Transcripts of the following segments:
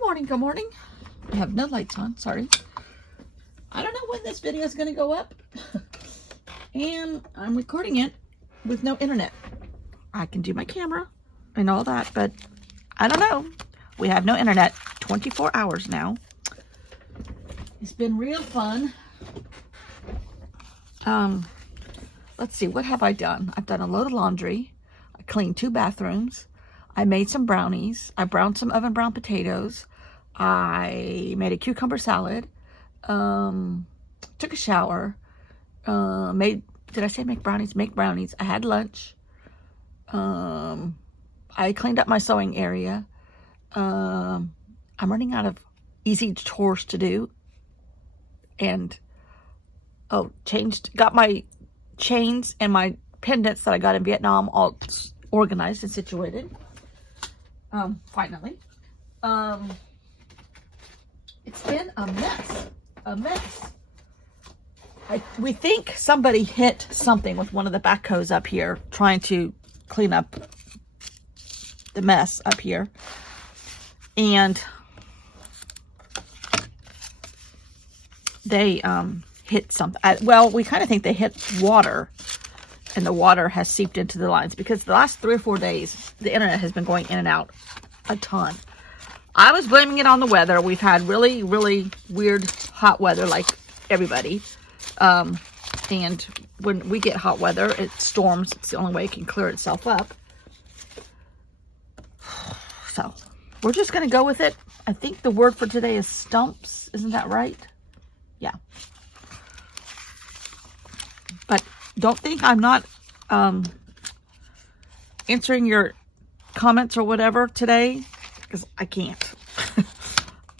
Good morning, good morning. I have no lights on, sorry. I don't know when this video is going to go up. And I'm recording it with no internet. I can do my camera and all that, but I don't know. We have no internet 24 hours now. It's been real fun. Let's see, what have I done? I've done a load of laundry. I cleaned 2 bathrooms. I made some brownies. I browned some oven brown potatoes. I made a cucumber salad. Took a shower. Did I say make brownies? Make brownies. I had lunch. I cleaned up my sewing area. I'm running out of easy chores to do. And, got my chains and my pendants that I got in Vietnam all organized and situated. Finally. It's been a mess. We think somebody hit something with one of the backhoes up here trying to clean up the mess up here. And they hit something. Well, we kind of think they hit water, and the water has seeped into the lines because the last 3 or 4 days, the internet has been going in and out a ton. I was blaming it on the weather. We've had really, really weird hot weather like everybody. And when we get hot weather, it storms. It's the only way it can clear itself up. So we're just going to go with it. I think the word for today is stumps. Isn't that right? Yeah. But don't think I'm not answering your comments or whatever today, because I can't.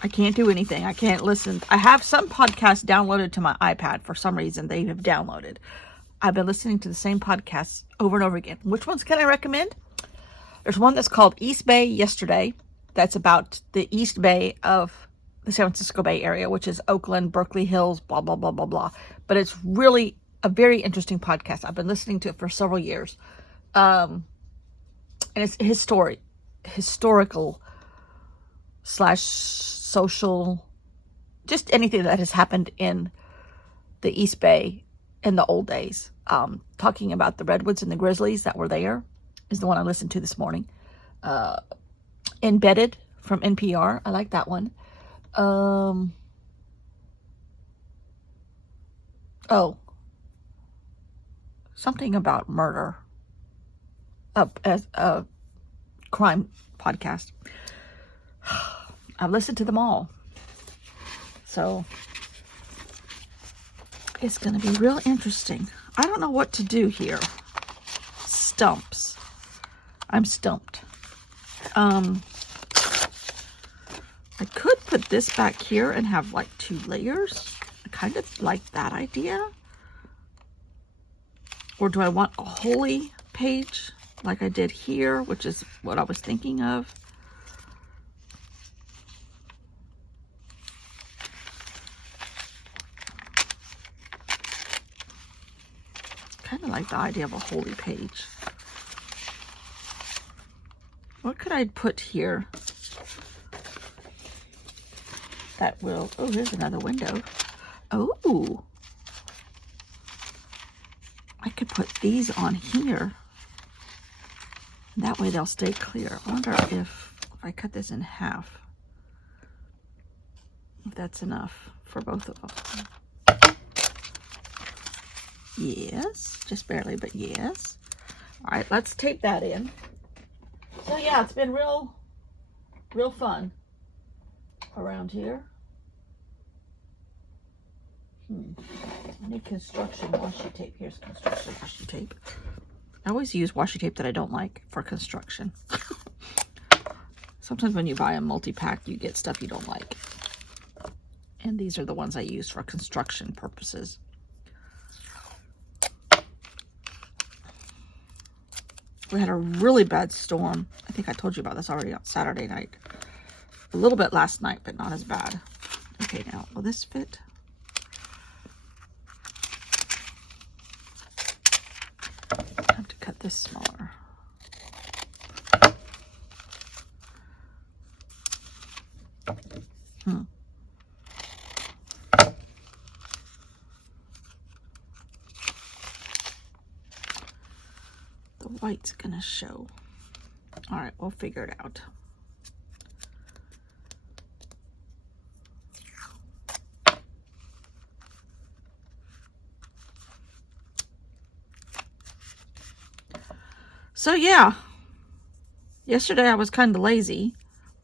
I can't do anything. I can't listen. I have some podcasts downloaded to my iPad for some reason. They have downloaded. I've been listening to the same podcasts over and over again. Which ones can I recommend? There's one that's called East Bay Yesterday. That's about the East Bay of the San Francisco Bay Area, which is Oakland, Berkeley Hills, blah, blah, blah, blah, blah. But it's really a very interesting podcast. I've been listening to it for several years. And it's historical / social, just anything that has happened in the East Bay in the old days. Talking about the Redwoods and the Grizzlies that were there is the one I listened to this morning. Embedded from NPR. I like that one. Something about murder. As a crime podcast. I've listened to them all. So it's going to be real interesting. I don't know what to do here. Stumps. I'm stumped. I could put this back here and have like 2 layers. I kind of like that idea. Or do I want a holy page like I did here, which is what I was thinking of? Kind of like the idea of a holy page. What could I put here that will... Oh, here's another window. Oh, I could put these on here. That way they'll stay clear. I wonder if I cut this in half, if that's enough for both of them. Yes, just barely, but yes. All right, let's tape that in. So yeah, it's been real fun around here. I need construction washi tape. Here's construction washi tape. I always use washi tape that I don't like for construction. Sometimes when you buy a multi-pack, you get stuff you don't like. And these are the ones I use for construction purposes. We had a really bad storm. I think I told you about this already on Saturday night. A little bit last night, but not as bad. Okay, now, will this fit? I have to cut this smaller. white's gonna show. All right, we'll figure it out. So yeah, yesterday I was kind of lazy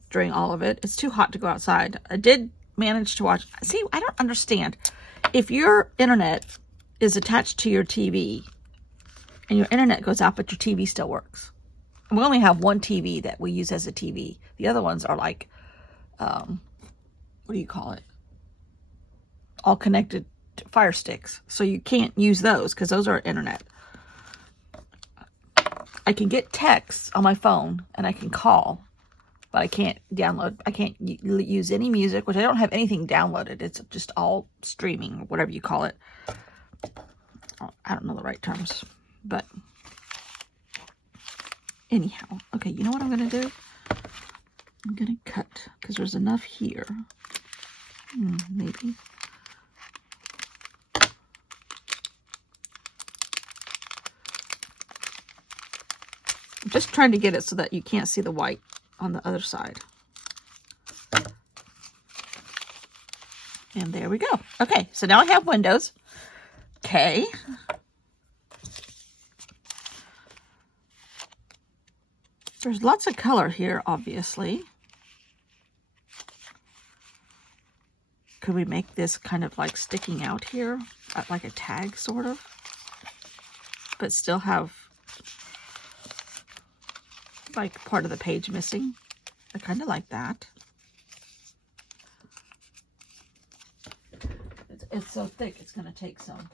during all of it. It's too hot to go outside. I did manage to watch. See, I don't understand. If your internet is attached to your TV and your internet goes out, but your TV still works. We only have one TV that we use as a TV. The other ones are like, what do you call it? All connected to Fire Sticks. So you can't use those because those are internet. I can get texts on my phone and I can call, but I can't download. I can't use any music, which I don't have anything downloaded. It's just all streaming, or whatever you call it. I don't know the right terms, but anyhow. Okay, you know what I'm going to do? I'm going to cut because there's enough here. Maybe. I'm just trying to get it so that you can't see the white on the other side. And there we go. Okay, so now I have windows. Okay. There's lots of color here, obviously. Could we make this kind of like sticking out here, like a tag sort of, but still have like part of the page missing? I kind of like that. It's so thick, it's going to take some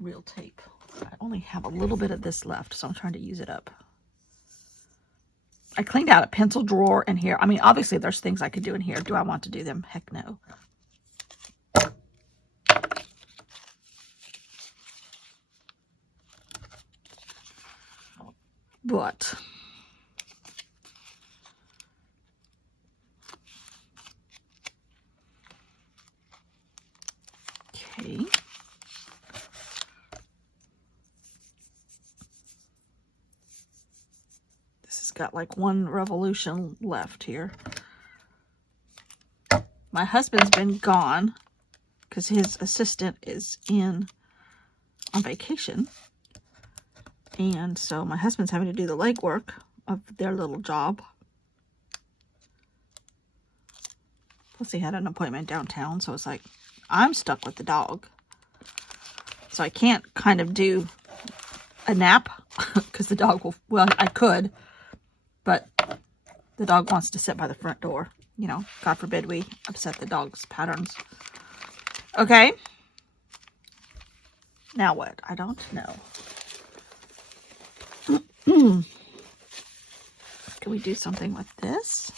real tape. I only have a little bit of this left, so I'm trying to use it up. I cleaned out a pencil drawer in here. I mean, obviously there's things I could do in here. Do I want to do them? Heck no. But okay. This has got like one revolution left here. My husband's been gone because his assistant is on vacation. And so my husband's having to do the legwork of their little job. Plus he had an appointment downtown, so it's like, I'm stuck with the dog. So I can't kind of do a nap because the dog will, well, I could, but the dog wants to sit by the front door. You know, God forbid we upset the dog's patterns. Okay. Now what? I don't know. Can we do something with this?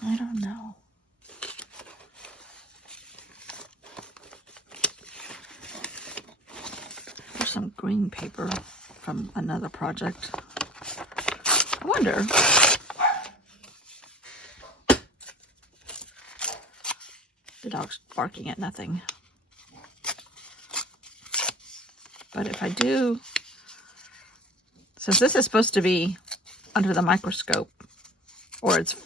I don't know. There's some green paper from another project. I wonder. The dog's barking at nothing. But if I do, since this is supposed to be under the microscope, or it's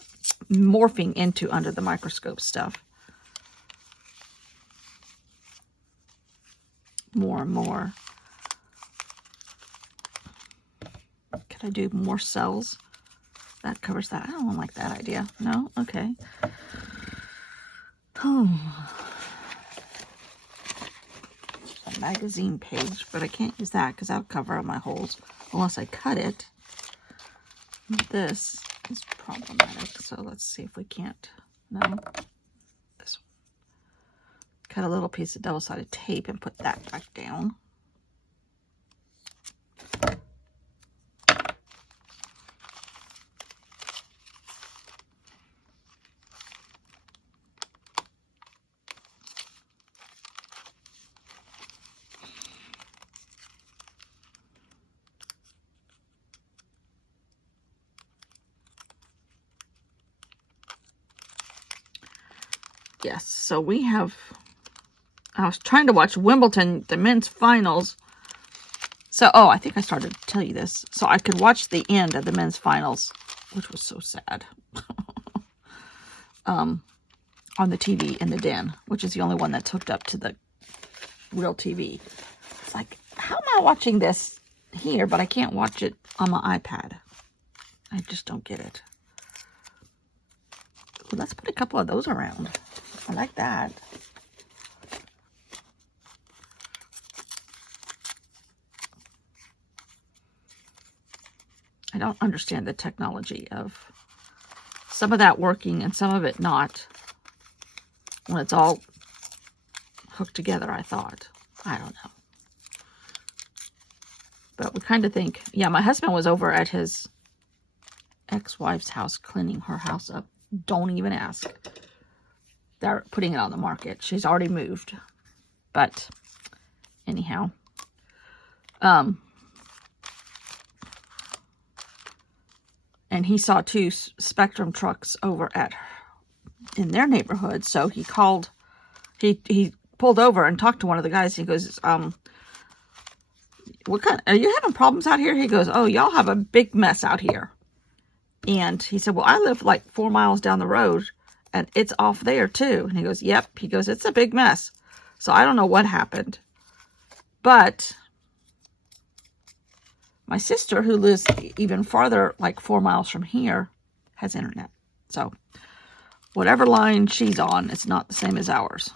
morphing into under the microscope stuff, more and more. Could I do more cells? That covers that. I don't like that idea. No? Okay. Oh. A magazine page, but I can't use that because that'll cover up my holes unless I cut it. This is problematic, so let's see if we can't. No. This one. Cut a little piece of double-sided tape and put that back down. Yes, so we have I was trying to watch Wimbledon, the men's finals. So, oh, I think I started to tell you this. So I could watch the end of the men's finals, which was so sad. On the TV in the den, which is the only one that's hooked up to the real TV. It's like, how am I watching this here, but I can't watch it on my iPad? I just don't get it. Well, let's put a couple of those around. I like that. I don't understand the technology of some of that working and some of it not. When it's all hooked together, I thought. I don't know. But we kind of think, yeah, my husband was over at his ex-wife's house cleaning her house up. Don't even ask. They're putting it on the market. She's already moved. But anyhow. And he saw 2 Spectrum trucks over in their neighborhood. So he called, he pulled over and talked to one of the guys. He goes, what kind, are you having problems out here? He goes, oh, y'all have a big mess out here. And he said, well, I live like 4 miles down the road and it's off there too. And he goes, yep. He goes, it's a big mess. So I don't know what happened. But my sister, who lives even farther, like 4 miles from here, has internet. So whatever line she's on, it's not the same as ours.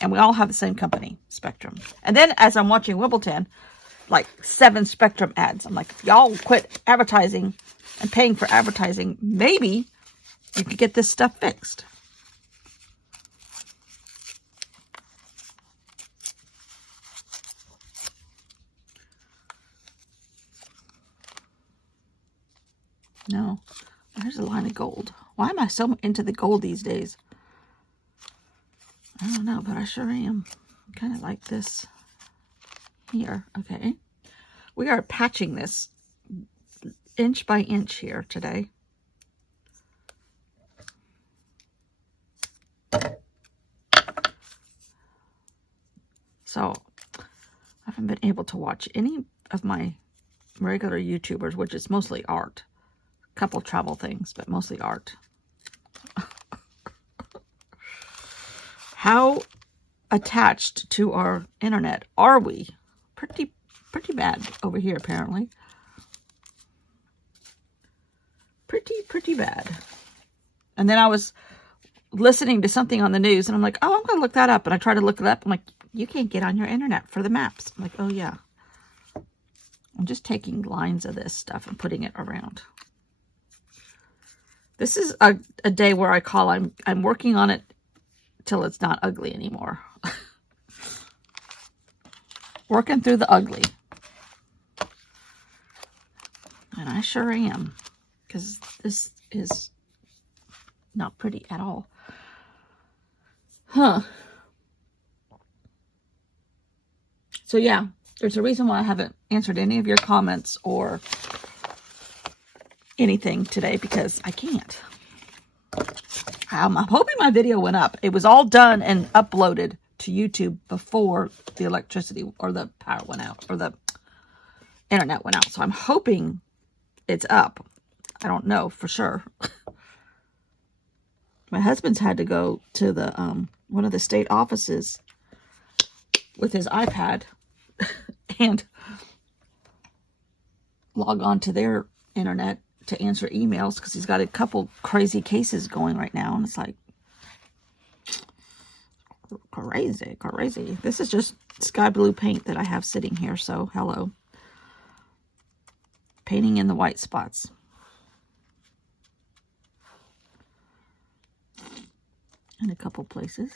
And we all have the same company, Spectrum. And then as I'm watching Wimbledon, like 7 Spectrum ads. I'm like, if y'all quit advertising and paying for advertising, maybe you could get this stuff fixed. No, there's a line of gold. Why am I so into the gold these days? I don't know, but I sure am. Kind of like this here. Okay. We are patching this inch by inch here today. So I haven't been able to watch any of my regular YouTubers, which is mostly art. A couple travel things, but mostly art. How attached to our internet are we? Pretty bad over here, apparently. Pretty bad. And then I was listening to something on the news, and I'm like, oh, I'm going to look that up. And I try to look it up. I'm like, you can't get on your internet for the maps. I'm like, oh, yeah. I'm just taking lines of this stuff and putting it around. This is a day where I call, I'm working on it till it's not ugly anymore. Working through the ugly. And I sure am. Because this is not pretty at all. Huh. So yeah, there's a reason why I haven't answered any of your comments or anything today, because I can't. I'm hoping my video went up. It was all done and uploaded to YouTube before the electricity or the power went out, or the internet went out. So I'm hoping it's up. I don't know for sure. My husband's had to go to the one of the state offices with his iPad and log on to their internet to answer emails, because he's got a couple crazy cases going right now, and it's like crazy. This is just sky blue paint that I have sitting here, so hello. Painting in the white spots. In a couple places.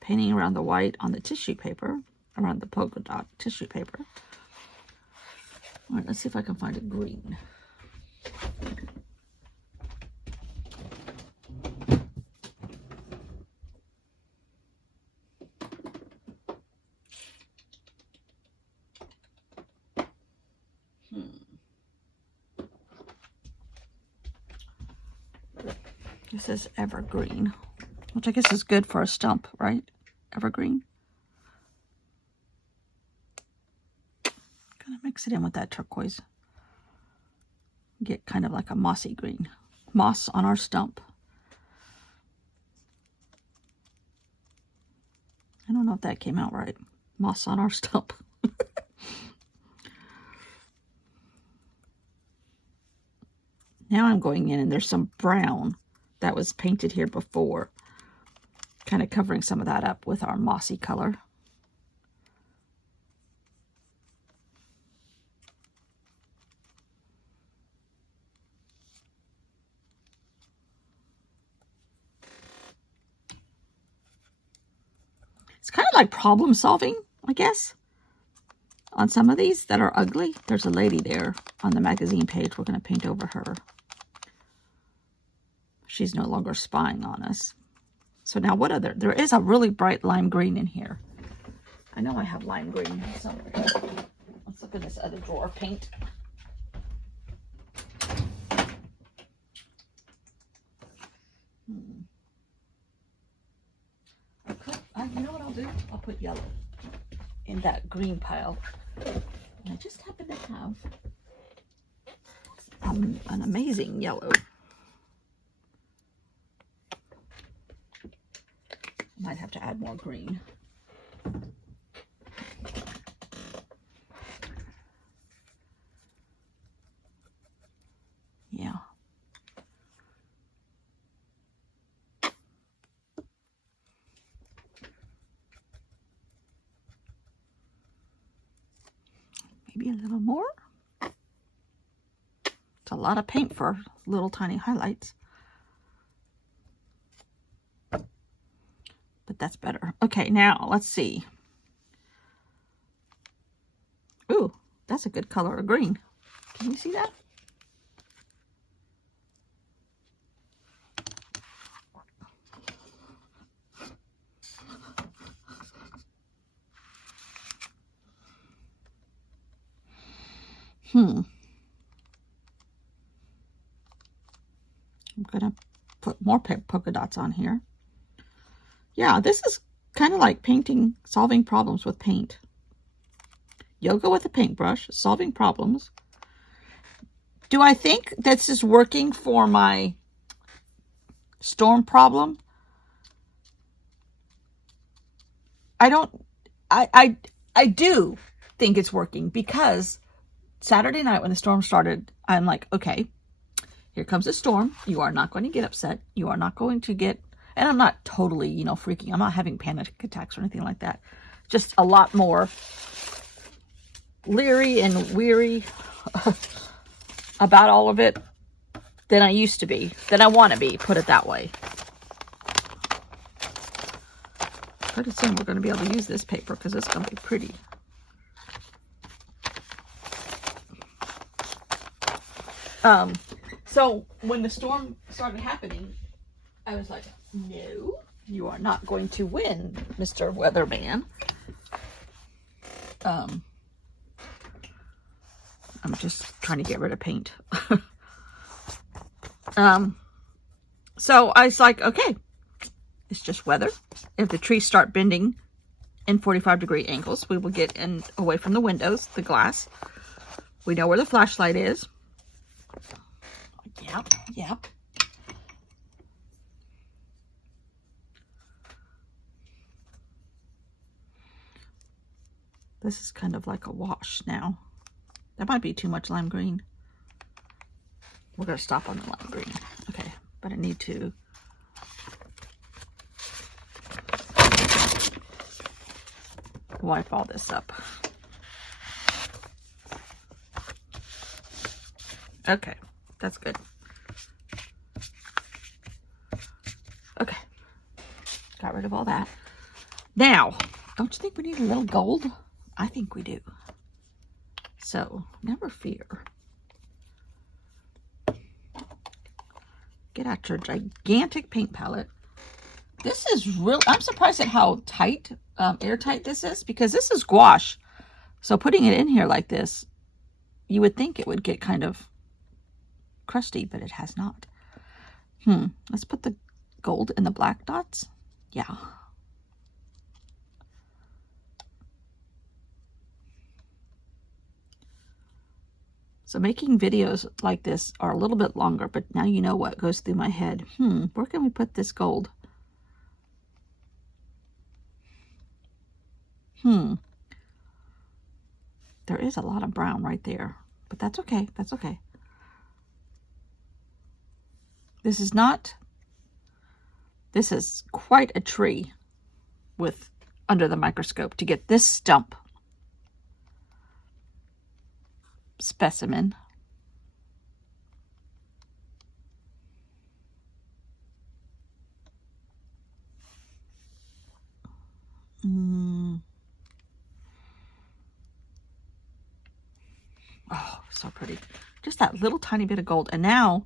Painting around the white on the tissue paper, around the polka dot tissue paper. All right, let's see if I can find a green. This is evergreen, which I guess is good for a stump, right? Evergreen. Gonna mix it in with that turquoise. Get kind of like a mossy green. Moss on our stump. I don't know if that came out right. Moss on our stump. Now I'm going in and there's some brown that was painted here before. Kind of covering some of that up with our mossy color. It's kind of like problem solving, I guess. On some of these that are ugly, there's a lady there on the magazine page. We're going to paint over her. She's no longer spying on us. So now what other? There is a really bright lime green in here. I know I have lime green somewhere. Let's look in this other drawer of paint. You know what I'll do? I'll put yellow in that green pile. And I just happen to have an amazing yellow. Might have to add more green. Yeah. Maybe a little more. It's a lot of paint for little tiny highlights. But that's better. Okay, now let's see. Ooh, that's a good color of green. Can you see that? I'm gonna put more polka dots on here. Yeah, this is kind of like painting, solving problems with paint. Yoga with a paintbrush, solving problems. Do I think this is working for my storm problem? I do think it's working, because Saturday night when the storm started, I'm like, okay, here comes a storm. You are not going to get upset. You are not going to get, and I'm not totally, freaking. I'm not having panic attacks or anything like that. Just a lot more leery and weary about all of it than I used to be, than I want to be, put it that way. Pretty soon we're going to be able to use this paper because it's going to be pretty. So when the storm started happening, I was like, no, you are not going to win, Mr. Weatherman. I'm just trying to get rid of paint. So I was like, okay, it's just weather. If the trees start bending in 45-degree angles, we will get in away from the windows, the glass. We know where the flashlight is. Yep. This is kind of like a wash now. That might be too much lime green. We're going to stop on the lime green. Okay, but I need to wipe all this up. Okay, that's good. Okay, got rid of all that. Now, don't you think we need a little gold? I think we do. So, never fear. Get out your gigantic paint palette. This is real. I'm surprised at how tight, airtight this is, because this is gouache. So putting it in here like this, you would think it would get kind of crusty, but it has not. Let's put the gold in the black dots. Yeah. So making videos like this are a little bit longer, but now you know what goes through my head. Where can we put this gold? There is a lot of brown right there, but that's okay. That's okay. This is quite a tree with under the microscope to get this stump specimen. Oh, so pretty. Just that little tiny bit of gold. And now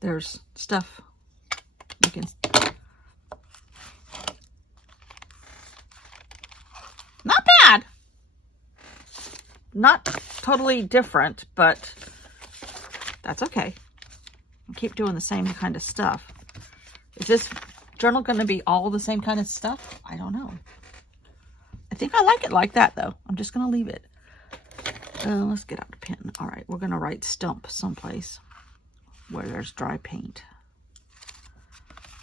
there's stuff you can... Not bad. Not totally different, but that's okay. I'll keep doing the same kind of stuff. Is this journal going to be all the same kind of stuff? I don't know. I think I like it like that, though. I'm just going to leave it. Let's get out a pen. All right, we're going to write stump someplace where there's dry paint.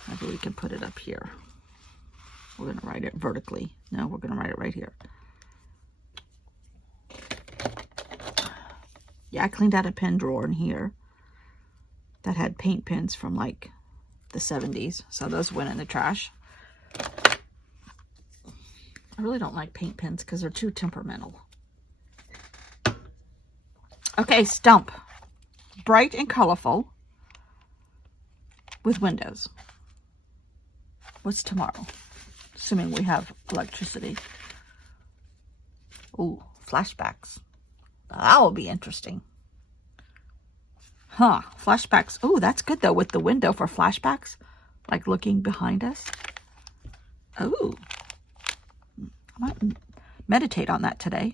Maybe we can put it up here. We're going to write it vertically. No, we're going to write it right here. Yeah, I cleaned out a pen drawer in here that had paint pens from like the 70s. So those went in the trash. I really don't like paint pens because they're too temperamental. Okay, stump. Bright and colorful with windows. What's tomorrow? Assuming we have electricity. Ooh, flashbacks. That will be interesting. Huh, flashbacks. Ooh, that's good though with the window for flashbacks. Like looking behind us. Ooh. I might meditate on that today.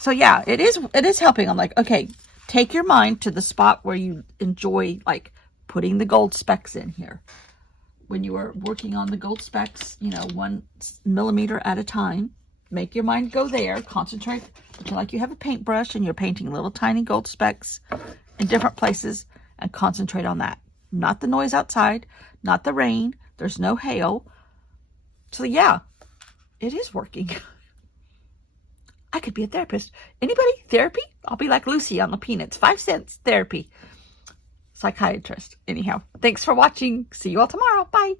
So yeah, it is helping. I'm like, okay, take your mind to the spot where you enjoy like putting the gold specks in here. When you are working on the gold specks, 1 millimeter at a time, make your mind go there. Concentrate until like you have a paintbrush and you're painting little tiny gold specks in different places and concentrate on that. Not the noise outside, not the rain. There's no hail. So yeah, it is working. I could be a therapist. Anybody? Therapy? I'll be like Lucy on the Peanuts. 5 cents therapy. Psychiatrist. Anyhow, thanks for watching. See you all tomorrow. Bye.